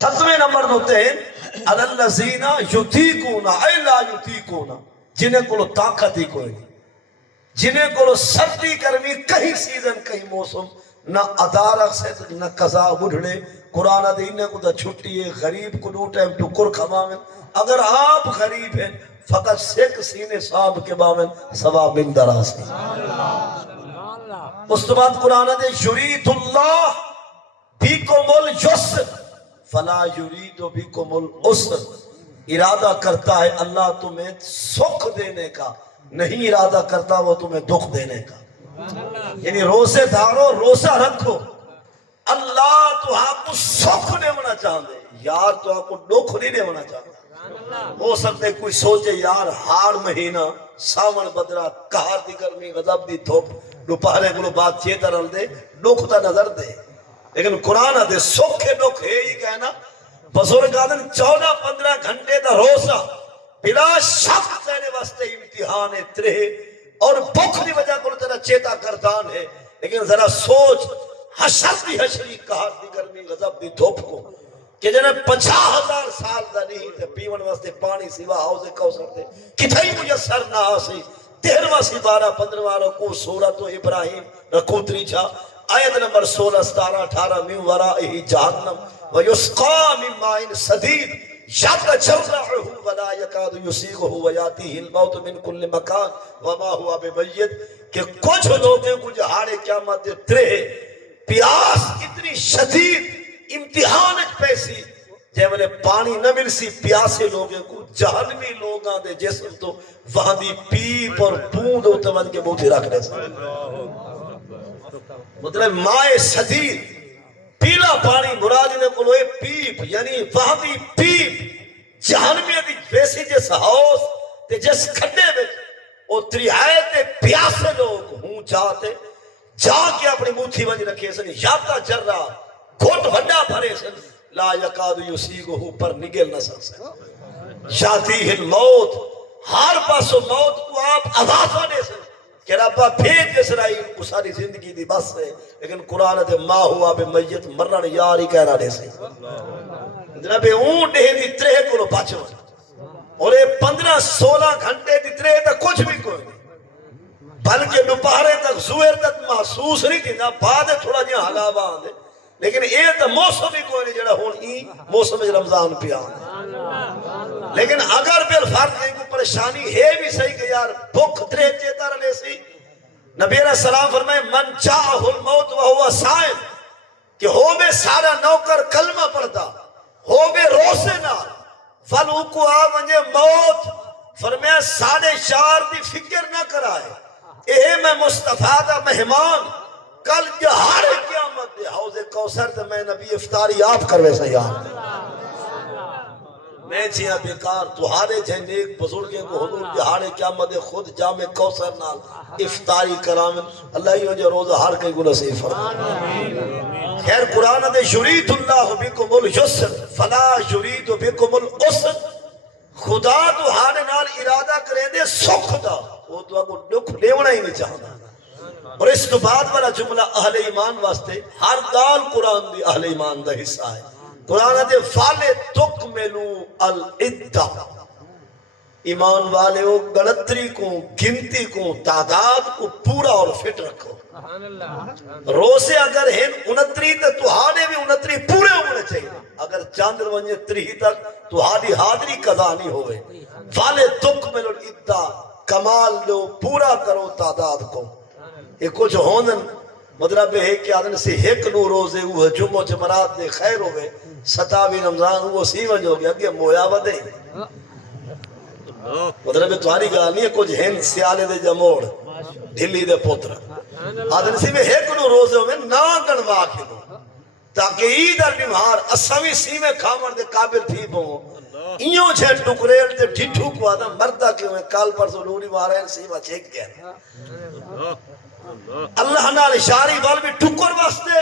7ویں number ہوتے ہیں الذین یطیقون اے لا یطیقون، جنہیں کو طاقت ہی کوئی نہیں، جنہیں کو سردی گرمی کہیں سیزن کہیں موسم نہ ادا رکھ سے نہ قضا بڑھڑے قرآن دینے کو دا چھٹی ہے غریب کو دو ٹائم ٹکر کھماویں۔ اگر آپ غریب ہیں فقط سیک سینے صاحب کے باویں ثواب من دراز ہے۔ اس کے بعد قرآن دے یرید اللہ بیکم اليسر فلا یرید بیکم العسر، ارادہ کرتا ہے اللہ تمہیں سکھ دینے کا، نہیں ارادہ کرتا وہ تمہیں دکھ دینے کا۔ یعنی روزے دارو روزہ رکھو، اللہ تو آپ کو سکھ دینا چاہتے، یار تو آپ کو دکھ نہیں دینا چاہتا۔ ہو سکتے کوئی سوچے یار ہار مہینہ ساون بدرہ کہار دی گرمی غضب دی دھوپ دوپہرے کو بات چیتا رل دے دکھ تا نظر دے، لیکن قرآن دے سکھے دکھ ہے ہی کہنا بزرگ آدن 14-15 گھنٹے دا روزہ بلا شک تیرے واسطے امتحان ہے ترے اور بھوک دی وجہ کو تیرا چیتا کردان ہے، لیکن ذرا سوچ حشر دی حشری کہار دی گرمی غضب دی دھوپ کو کہ جنہیں 50,000 سال دا نہیں تے پیون واسطے پانی سوا حوض کوثر دے کتھائی میسر نہ آسی 13واں سی 12-15 رکوع سورۃ ابراہیم رکوع 3 آیت نمبر 16 17 18 من ورائہ جہنم ویسقا من ماء صدید یتجرعہ ولا یکاد یسیغہ ویاتیہ الموت من کل مکان وما ہوا بمیت، کہ کچھ لوگوں کو جہاڑے قیامت دے ترے پیاس اتنی شدید امتحان پیسی جے والے پانی نہ مل سی پیاسے لوگوں کو جہنمی لوگاں دے جسم تو وہاں دی پیپ اور پوند ہوتے ون کے بوتھی رکھ رہے سے، مطلب مائے صدید پیلا پانی مراد نے کو لوئے پیپ، یعنی وہاں دی پیپ جہنمی دی ویسی جس ہاؤس تے جس کھڈے میں او تریہائے تے پیاسے لوگ ہوں جاتے جا کے اپنی موتھی ونج رکھے سن یاتا جر رہا گھوٹ وڈا بھرے سن لا یکاد یسیغہ پر نگل نہ سکتے یاتیہ الموت، ہر پاسو موت کو آپ آواز دے سن کہ ربا بھیج اسرائیل کو ساری زندگی دی بس ہے، لیکن قرآن دے ما ہوا بمیت مرن یاری کہنا دے سے جناب اون دے دی ترے کو بچو اور 15-16 گھنٹے دی ترے تک کچھ بھی کوئی نہیں، بلکہ دوپہرے تک زہر تک محسوس نہیں تھی نا بعد تھوڑا جہاں حلاوہ آندے، لیکن یہ تو موسم ہی کوئی نہیں جڑا ہون ای موسم رمضان پہ آندے، لیکن اگر بالفرض کہیں کو پریشانی ہے بھی صحیح کہ یار بھوک ترے چیتا رہے سی، نبی علیہ السلام فرمائے من جاءہ الموت وہو صائم، کہ ہو میں سارا نوکر کلمہ پڑھتا ہو میں روزے نہ فلو کو آونجے موت، فرمایا 4:30 دی فکر نہ کرائے، اے میں مصطفیٰ دا مہمان کل جہار قیامت دے حوض کوثر تے میں نبی افطاری آپ کروے سیار میں جیاں بیکار تہارے جہاں نیک بزرگیں کو حضور جہار قیامت دے خود جامع کوثر نال افطاری کرامن اللہ ہی جو روزہ ہر کئی گناہ سے فرمائے۔ خیر قرآن دے یرید اللہ بکم اليسر فلا یرید بکم العسر، خدا تو ہارے نال ارادہ کریں دے سکھ دا وہ تو آپ کو دکھ لیونا ہی نہیں چاہتا، اور اس کے بعد والا جملہ اہل ایمان واسطے ہر دال قرآن دی اہل ایمان دا حصہ ہے۔ قرآن دے فالے تکملو العدہ، ایمان والے ہو گڑتری کو گنتی کو تعداد کو پورا اور فٹ رکھو، روزے اگر ہیں 29 تو تہاڑے بھی 29 پورے ہونے چاہیے، اگر چاندر ونجے 3 تک تہاڑی حاضری قضا نہیں ہوئے، فالے تکملو العدہ کمال لو پورا کرو تعداد کو۔ یہ کچھ ہوندن مطلب ہے کہ آدھن سے ایک نو روزے وہ جمعہ جمعرات دے خیر ہوئے 27 رمضان وہ سیون جو گیا کہ مویا ودے مطلب تمہاری گال نہیں ہے کچھ ہن سیالے دے جموڑ ڈھلی دے پوتر آدھن سے میں ایک نو روزے ہوئے نا گنوا کے دو تاکہ عید النمہار اسامی سیمے کھامر دے قابل تھی بہوں ایوں چھے ٹکریل تے ٹھٹھو کو آدھا مردہ کے ہوئے کال پر ضروری مارے سیمہ چھیک گیا اللہ نال اشاری وال بھی ٹکر واسطے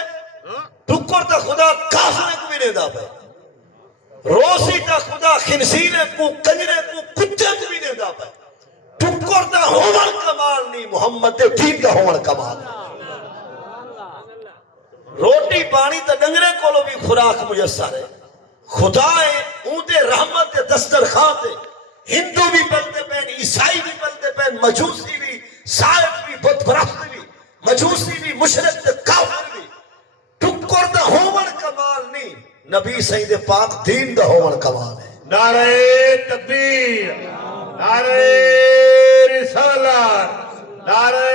ٹکر تا خدا کافرے کو بھی نہیں دا پہ روسی تا خدا خنسینے کو کنجرے کو کتے کو بھی نہیں دا پہ ٹکر تا ہومر کمال نہیں محمد دے ٹھیک دا ہومر کمال روٹی پانی تا ڈنگرے کو لو بھی خوراک میسر ہے خدا اونتے رحمت دسترخوان تے ہندو بھی بلتے پین، عیسائی بھی بلتے پین، مجوسی بھی، سائب بھی، بت پرست بھی، مجوسی بھی، مشرک تے کافر بھی، ٹکر دا ہومن کمال نہیں، نبی سید پاک دین دا ہومن کمال ہے۔ نعرہ تکبیر، نعرہ رسالت، نعرہ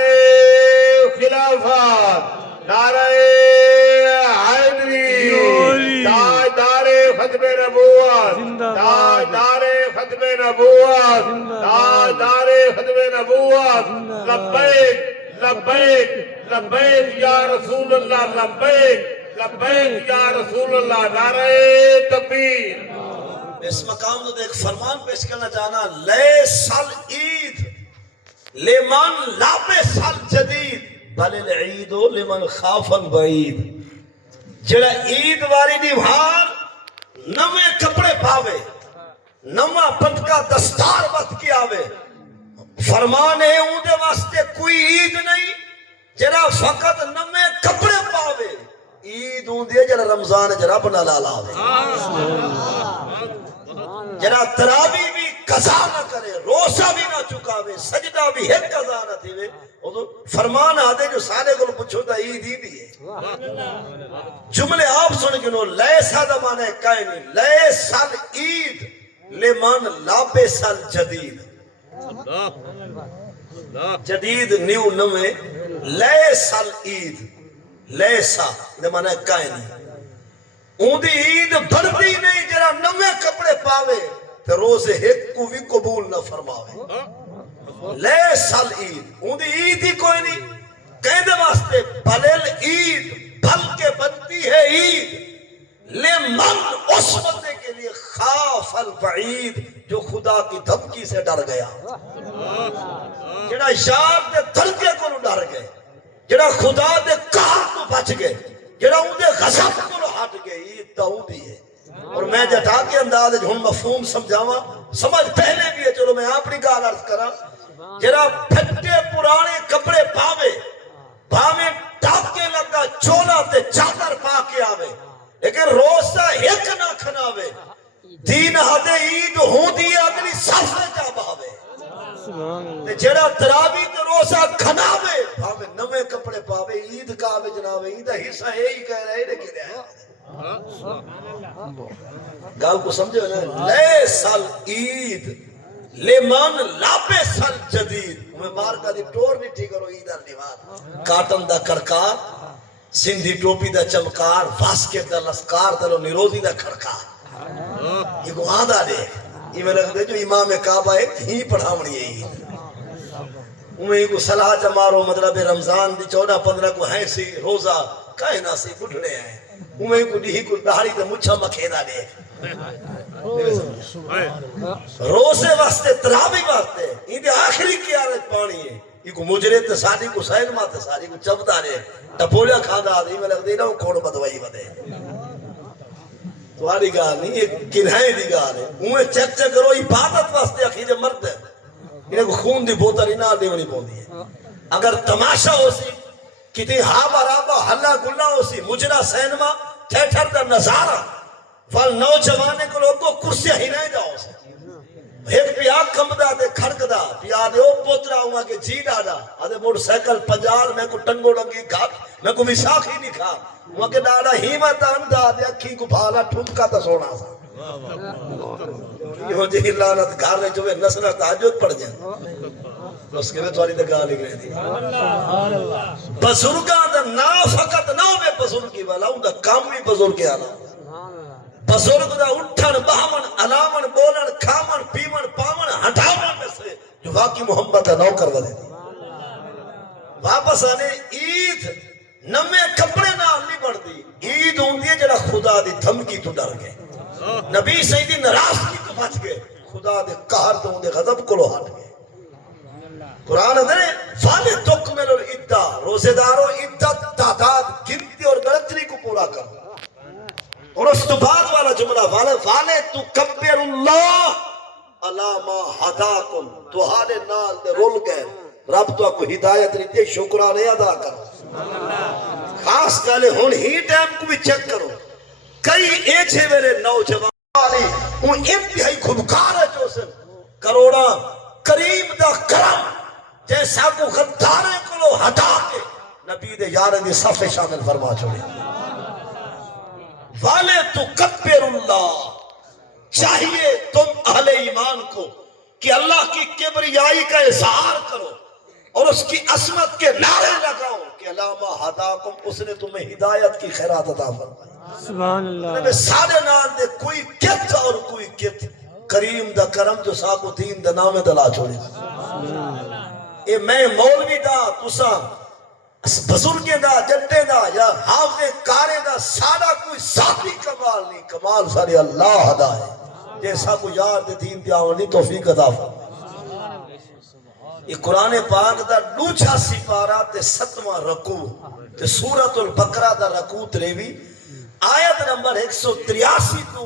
خلافت، نعرہ حیدری، تاجدار ختم نبوت، تاجدار ختم نبوت، تاجدار ختم نبوت، لبیک لبیک لبیک یا رسول اللہ، لبیک لبیک یا رسول اللہ، نعرہ تکبیر۔ اس مقام تو ایک فرمان پیش کرنا چاہنا، لے سال عید لمن لابے سال جدید بل العید لمن خاف البعید۔ جڑا عید واری دیوار نوے کپڑے پاوے، نواں پٹکا دستار بت کے آوے، فرمان ہے اون دے واسطے کوئی عید نہیں جڑا فقط نوے کپڑے پاوے، عید اون دی جڑا رمضان جڑا بنا لالاوے، جڑا تراوی بھی قضا نہ کرے، روزہ بھی نہ چکاوے، سجدہ بھی ایک قضا نہ تھیوے، فرمان آدھے جو سارے کو پوچھو تا عید ہی دی ہے۔ جملے آپ سن گنو، لے سال مانے کائیں نہیں، لے سال عید لمن لابے سال جدید، جدید نیو نوے، لے سال عید، لے سال مانے کائیں نہیں، اون دی عید بڑھتی نہیں جرا نوے کپڑے پاوے تو روزے ایک کو بھی قبول نہ فرماوے۔ لے سال عید، اون دی عید ہی کوئی نہیں، کہیں دے واسطے بلیل عید، بھل کے بنتی ہے عید لمن اس بندے کے لیے خاف البعید جو خدا کی دھمکی سے ڈر گیا، جڑا یار دے دھلکے کو ڈر گئے، جڑا خدا دے قہر کو بچ گئے، جڑا اون دے غضب کو ہٹ گئے، عید داؤدی ہے۔ اور میں جٹا کے انداز ہن مفہوم سمجھاواں، سمجھ پہلے بھی ہے، چلو میں اپنی گال عرض کراں، جڑا پھٹے پرانے کپڑے پاوے، پاوے ٹاکے لگا چولا تے چادر پا کے آوے، لیکن روزہ ایک نہ کھناوے، دین ہدے عید ہوندی اگلی صف جا بہاوے، تے جڑا تراوی تے روزہ کھناوے، پاوے نوے کپڑے پاوے، عید کا آوے جناب، عید حصہ ہے ہی کہہ رہے ہیں کہ گال کو سمجھے نا، لے سال عید لمن لابے سال جدید، میں بار کا دی ٹور نہیں ٹھیک کرو، عید دیوار کاٹن دا کڑکار، سندھی ٹوپی دا چمکار، واسکٹ دا لسکار، تلو نیروزی دا کھڑکار، یہ کو آدھا دے، یہ میں رکھ دے جو امام کعبہ ہے ہی پڑھاونی ہے عید، انہیں کو صلاح جمارو مطلب رمضان دی 14-15 کو ہیں سی روزہ کائنا سی بڑھنے ہیں، انہیں کو دیہی کو دہاری تے مچھا مکھیدہ دے، روزے واسطے تراوی واسطے یہ آخری قیادت پانی ہے، یہ کو مجرے تے ساری کو سائن ماتے ساری کو چبتا رہے ٹپولیا کھانا آدھی میں لگ دینا ہوں کھوڑ بدوائی بدے، تواری گال نہیں، یہ کنہائی دی گال ہے، انہیں چیک چیک کرو عبادت واسطے اخیر مرد ہے، انہیں کو خون دی بوتر ہی نہ دیونی پوندی ہے، اگر تماشا ہو سی کتی ہابا رابا حلہ گلہ ہو سی مجرہ سینما تھیٹر دا نظارہ فال نوجوانے کو لوگوں کرسیاں ہی نہیں جاؤ سے ایک پیا کمدہ دے کھڑکدہ پیا دے او پوترا ہوا کہ جی ڈاڈا آدھے موڑ سیکل پنجال میں کو ٹنگو ڈنگی گھاٹ میں کو مساخ ہی نہیں کھا ہوا کہ ڈاڈا ہی مت اندہ دے اکھی کو بھالا ٹھمکا تا سونا سا یہ ہو جی لانت گھر رہے جو نسلہ تحجد پڑ جائیں اس کے میں تواری دکھا لکھ رہے دی بزرگاں دا نا فقط نہ ہوئے بزرگی والا ان دا کام بھی بزرگی آنا بزرگ دا اٹھن بہمن علامن بولن کھامن پیمن پامن ہٹاون میں سے جو واقعی محمد کا نو کروا دیتی واپس آنے عید نمے کپڑے نہ نہیں بڑھتی عید ہوندی ہے جڑا خدا دی دھمکی تو ڈر گئے نبی سیدی نراستی تو بچ گئے خدا دے قہر تو ہوندے غضب کو لو ہٹ گئے قرآن ہے فالِ تکمل العدہ روزے دارو عدت تعداد گنتی اور گڑتری کو پورا کر اور اس تو بعد والا جملہ فالِ تکبر اللہ علامہ حداکم تہارے نال دے رول گئے رب تو آپ کو ہدایت رہتی ہے شکرانے ادا کرو خاص کالے ہون ہی ٹائم کو بھی چیک کرو کئی ایچھے میرے نوجوان سرکار دی صف شامل فرما چھوڑے والے تو کبر اللہ چاہیے تم اہل ایمان کو کہ اللہ کی کبریائی کا اظہار کرو اور اس کی عظمت کے نعرے لگاؤ کہ علامہ ہداکم اس نے تمہیں ہدایت کی خیرات عطا فرمائی سبحان اللہ میں سارے نال دے کوئی کت اور کوئی کت کریم دا کرم جو ساکو دین دا نام دلا چھوڑے اے میں مولوی دا تساں بزرگیں دا جٹے دا یا حافظ کارے دا سارا کوئی ذاتی کمال نہیں کمال سارے اللہ دا ہے جیسا کو یار دے دین دیا ونی توفیق عطا فرمائے یہ قرآن پاک دا 86 پارہ تے 7واں رکوع تے سورۃ البقرہ دا رکوع تریوی آیت نمبر 183 تو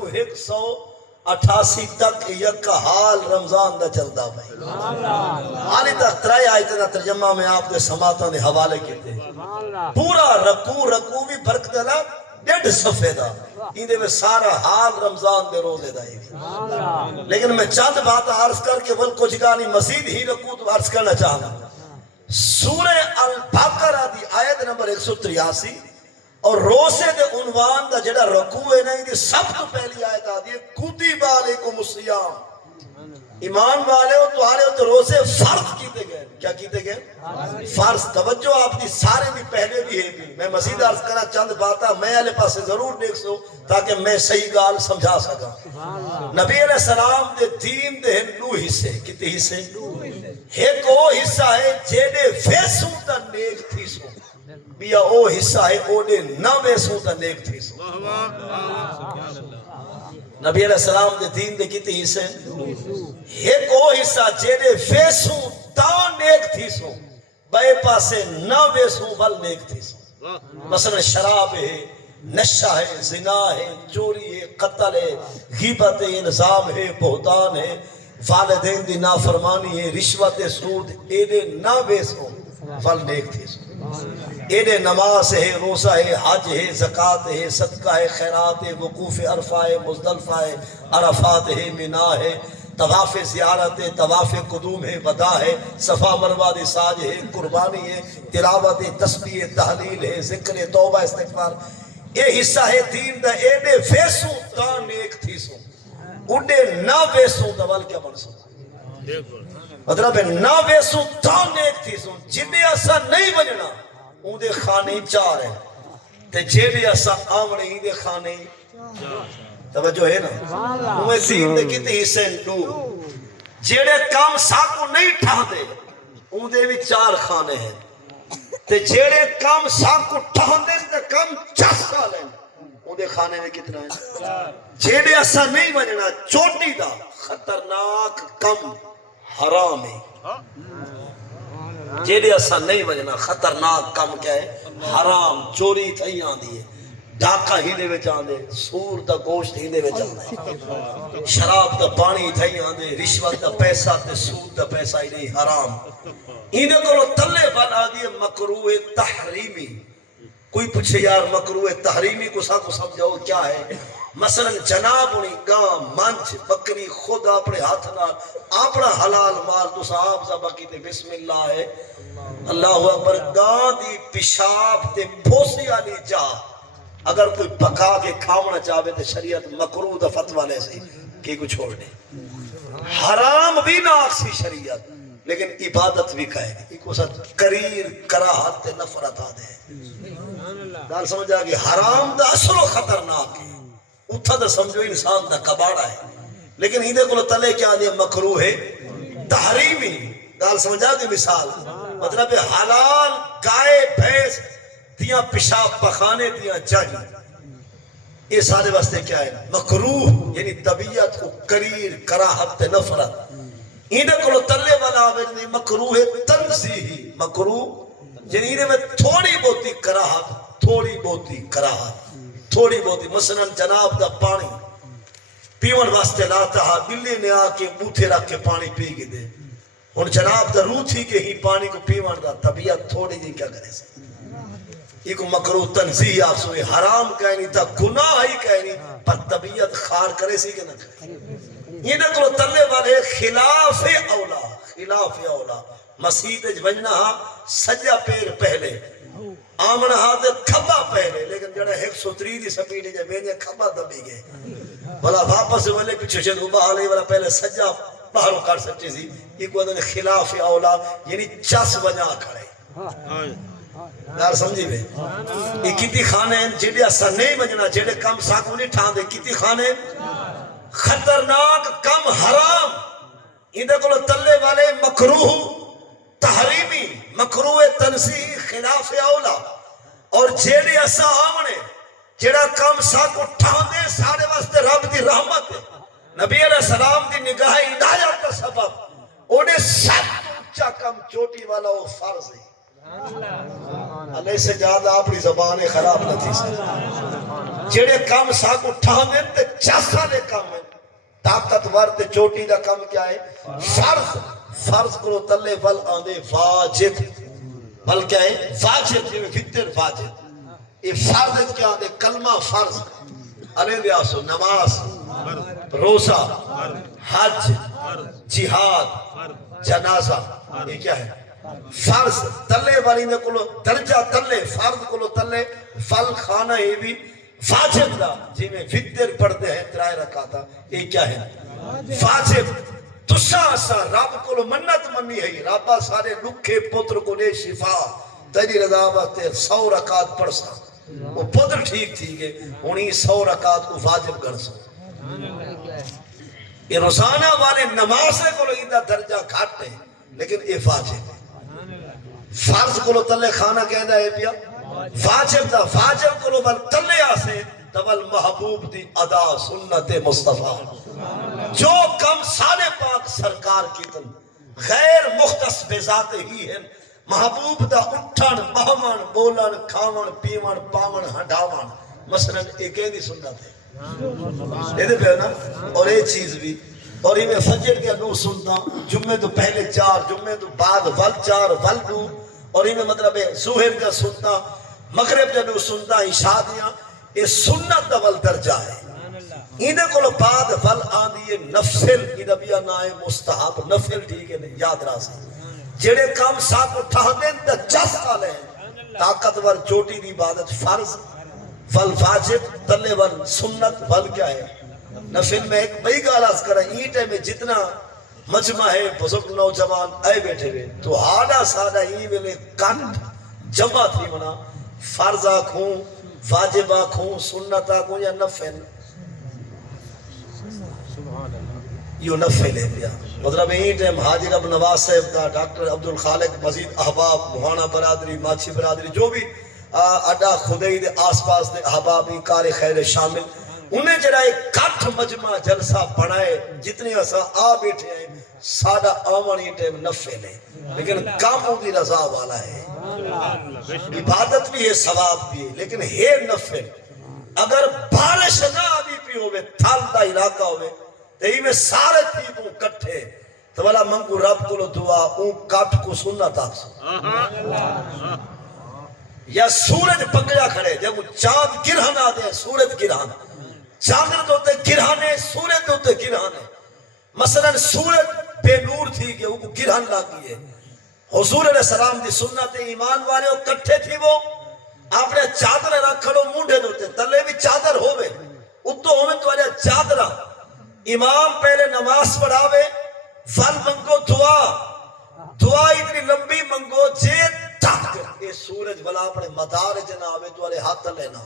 188 تک یک کا حال رمضان دا چلدا بھائی حالی تک ترائی آیت دا ترجمہ میں آپ دے سماعتاں دے حوالے کیتے پورا رکوع بھی برکت دا 1.5 صفحے دا اندے میں سارا حال رمضان دے روزے دا ہی لیکن میں چند بات عرض کر کے ول کچھ گانی مزید ہی رکوع تو عرض کرنا چاہنا سورہ البقرہ دی آیت نمبر 183 اور روزے دے عنوان دا جڑا رکوع ہے نا یہ سب تو پہلی آیت آدھی ہے کتب علیکم الصیام ایمان والے ہو تو آرے ہو تو روزے فرض کیتے گئے کیا کیتے گئے فرض توجہ آپ دی سارے بھی پہلے بھی ہے بھی میں مزید عرض کرنا چند باتاں میں علیہ پاسے ضرور دیکھ سو تاکہ میں صحیح گال سمجھا سکا نبی علیہ السلام دے دین دے نو حصے کتے حصے ایک وہ حصہ ہے جیڑے فیسوں تا نیک تھی سو بیا او حصہ ہے اوڑے نہ ویسوں تا نیک تھی سو نبی علیہ السلام دے دین دے کتی حصے ایک او حصہ جیڑے فیسوں تا نیک تھی سو بے پاسے نہ ویسوں بل نیک تھی سو مثلا شراب ہے نشہ ہے زنا ہے چوری ہے قتل ہے غیبت ہے الزام ہے بہتان ہے والدین دی نافرمانی ہے رشوت سود ایڈے نہ ویسوں بل نیک تھی سو ایڈے نماز ہے روزہ ہے حج ہے زکاة ہے صدقہ ہے خیرات ہے وقوف عرفہ ہے مزدلفہ ہے عرفات ہے منا ہے طواف زیارت ہے طواف قدوم ہے وداع ہے صفا مروہ دے ساج ہے قربانی ہے تلاوت ہے تسبیح تحلیل ہے ذکر توبہ استغفار یہ حصہ ہے دین دا ایڈے فیسوں تا نیک تھی سو اڈے نہ ویسوں دا ول کیا بن سو مطلب ہے نہ ویسوں تا نیک تھی سو جنہیں ایسا نہیں بننا اون دے خانے چار ہیں تے جیڑے ایسا آمنے ہی دے خانے توجہ ہے نا اوہ دین دے کتے حصے دو جیڑے کام ساکو نہیں ٹھا دے اون دے بھی 4 خانے ہیں تے جیڑے کام ساکو ٹھا دے تے کام 10 سال ہیں اون دے خانے میں کتنا ہے جیڑے ایسا نہیں بننا چوٹی دا خطرناک کم حرام ہے جیڑے ایسا نہیں بجنا خطرناک کم کیا ہے حرام چوری تھی آندی ہے ڈاکہ ہی دے وچ آندے سور دا گوشت ہی دے وچ آندے شراب دا پانی تھی آندے رشوت دا پیسہ تے سود دا پیسہ ہی نہیں حرام ایندے کولو تلے بن آدی ہے مکروہ تحریمی کوئی پوچھے یار مکروہ تحریمی کو سمجھاؤ کیا ہے مثلا جناب انہی گاں منچ بکری خود اپنے ہاتھ نہ اپنا حلال مال تو صاحب زبا کی تے بسم اللہ ہے اللہ اکبر گاں دی پیشاب تے پھوسی آلی جا اگر کوئی پکا کے کھاونا چاہے تو شریعت مکروہ دا فتوہ لے سی کہ کو چھوڑ دے حرام بھی نہ آکسی شریعت لیکن عبادت بھی کہے گی کو ساتھ کریر کراہت تے نفرت آ دے دال سمجھ آگی حرام دا اصل و خطرناک ہے اتھا دا سمجھو انسان دا کباڑا ہے لیکن ہی دے کو تلے کیا دے مکروہ ہے تحریمی دال سمجھا دی مثال مطلب حلال گائے بھینس دیاں پیشاب پخانے دیاں جاہی یہ سارے واسطے کیا ہے مکروہ یعنی طبیعت کو کریر کراہت نفرت انہیں کو تلے والا آوے مکروہ تنزیہی مکروہ یعنی انہیں میں تھوڑی بہتی کراہت تھوڑی بہتی کراہت تھوڑی بہتی مثلا جناب دا پانی پیون واسطے لاتا ہے بلی نے آکے بوتھے رکھ کے پانی پی کے دے ان جناب دا روح تھی کہ ہی پانی کو پیون دا طبیعت تھوڑی دی کیا کرے سے یہ کو مکروہ تنزیح آپ سوئے حرام کہنی تا گناہ ہی کہنی پر طبیعت خار کرے سی کہ نہ کرے یہ نہ کرو تلے والے خلاف اولا مسیح وجنہ سجا پیر پہلے آمن ہاتھ کھبا پہلے لیکن جڑا 103 دی سپیڈ جے وینے کھبا دبی گئے بھلا واپس ولے پیچھے چلو بہالے والا پہلے سجا باہروں کر سکتے سی یہ کو نے خلاف اولا یعنی چس بنا کھڑے یار سمجھی بے یہ کتی کھانے ہیں جڑے اسا نہیں بجنا جڑے کم ساکو نہیں ٹھان دے کتی کھانے خطرناک کم حرام اندے کو تلے والے مکروہ تحریمی مکروہ تنزیہ خلاف اولا اور جڑے اسا آمنے جڑا کم ساکو ٹھان دے سارے واسطے رب دی رحمت ہے نبی علیہ السلام دی نگاہ ہدایت کا سبب اونے سب اونچا کم چوٹی والا وہ فرض ہے اللہ سے زیادہ اپنی زبان خراب نہ تھی جڑے کم ساکو ٹھان دے تے چاسا دے کم ہے طاقتور تے چوٹی دا کم کیا ہے فرض فرض کرو تلے ول آندے واجب ول کیا ہے واجب جو فطر واجب یہ فرض کیا آندے کلمہ فرض علیہ بیاسو نماز روزہ حج جہاد جنازہ یہ کیا ہے فرض تلے والی نے کلو درجہ تلے فرض کلو تلے فل کھانا یہ بھی واجب دا جی میں فطر پڑھتے ہیں ترائے رکھاتا یہ کیا ہے واجب تسا اسا رب کلو منت منی ہے ربا سارے لکھے پتر کو لے شفا تیری رضا واسطے 100 رکعت پڑھ سا وہ پتر ٹھیک تھی کہ انہی 100 رکعت کو واجب کر سا یہ روزانہ والے نمازے کو لئیدہ درجہ گھاٹے لیکن یہ واجب ہے فرض کو لو تلے کھانا کہندہ ہے پیا واجب دا واجب کو لو بل تلے آسے تول محبوب دی ادا سنت مصطفیٰ جو کم سارے پاک سرکار کی تن غیر مختص بذات ہی ہے محبوب دا اٹھن بہمن بولن کھاون پیون پاون ہنڈاون مثلا ایک دی سنت ہے یہ دے نا اور ایک چیز بھی اور یہ میں فجر کے نو سنتا جمعے تو پہلے 4 جمعے تو بعد ول 4 ول 2 اور یہ میں مطلب ہے ظہر کا سنتا مغرب کے نو سنتا عشاء دیاں یہ سنت دا ول درجہ ہے ایدھے کو بعد ول آدھی یہ نفل ایدھے بیا نائے مستحب نفل ٹھیک ہے یاد راسے جڑے کام ساتھ اٹھا دیں تا چس آلے ہیں طاقتور چوٹی دی عبادت فرض ول واجب تلے ول سنت ول کیا ہے نفل میں ایک بئی گالاز کرا اینٹے میں جتنا مجمع ہے بزرگ نوجوان آئے بیٹھے ہوئے تو آدھا سادہ ہی ویلے کنٹ جمع تھی منا فرض آکھوں واجب آکھوں سنت آکھوں یا نفل یہ نفل ہے بیا مطلب این ٹائم حاجر اب نواز صاحب دا ڈاکٹر عبدالخالق مزید احباب مہانہ برادری ماچھی برادری جو بھی اڈا خدائی دے آس پاس دے احبابی کار خیر شامل انہیں جڑا ایک کٹھ مجمع جلسہ بنائے جتنی ایسا آ بیٹھے ہیں سادہ آمن یہ ٹائم نفل ہے لیکن کاموں کی رضا والا ہے عبادت بھی ہے ثواب بھی ہے لیکن ہے نفل اگر بارش نہ آدھی پی ہوئے تھال دا علاقہ ہوئے تو ہی میں سارے تھی تو کٹھے تو والا منگو رب کو دعا اون کٹ کو سننا تھا یا سورج پکڑا کھڑے جب چاند گرہن آدھے ہیں سورج گرہن چاندر دوتے گرہانے سورج دوتے گرہانے مثلا سورج بے نور تھی کہ وہ گرہن لاگی ہے حضور علیہ السلام دی سنت ایمان والے وہ کٹھے تھی وہ آپ نے چادر رکھڑو مونڈے دوتے تلے بھی چادر ہوئے اتو ہمیں تو والے چادر امام پہلے نماز پڑھاوے فل منگو دعا اتنی لمبی منگو جے تک یہ سورج بلا اپنے مدار جنابے تو والے ہاتھ لینا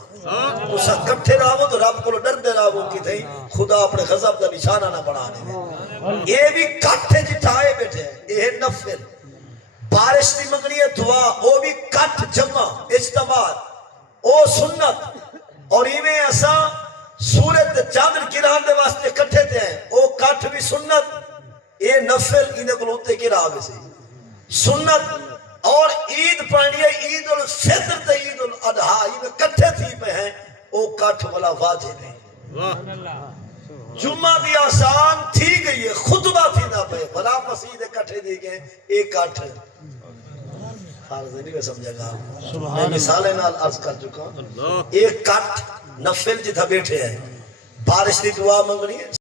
اسا کٹھے رہو تو رب کو ڈر دے رہو کی تھی خدا اپنے غضب دا نشانہ نہ بنانے میں یہ بھی کٹھے جٹھائے بیٹھے یہ نفل بارش دی منگنی ہے دعا وہ بھی کٹ جمع اجتماع او سنت اور ایویں ایسا سورت چادر گرہان دے واسطے کٹھے تھے ہیں او کٹ بھی سنت اے نفل انہیں کو لوتے کی راہ سے سنت اور عید پڑھنی ہے عید الفطر تے عید الاضحیٰ یہ کٹھے تھی پہ ہیں او کٹ والا واجب ہے جمعہ بھی آسان تھی گئی ہے خطبہ تھی نہ پہ بلا مسید کٹھے دی گئے ایک کٹ خارض نہیں سمجھے گا میں مثالیں نال عرض کر چکا ایک کٹ نفل جتھا بیٹھے ہیں بارش دی دعا منگنی ہے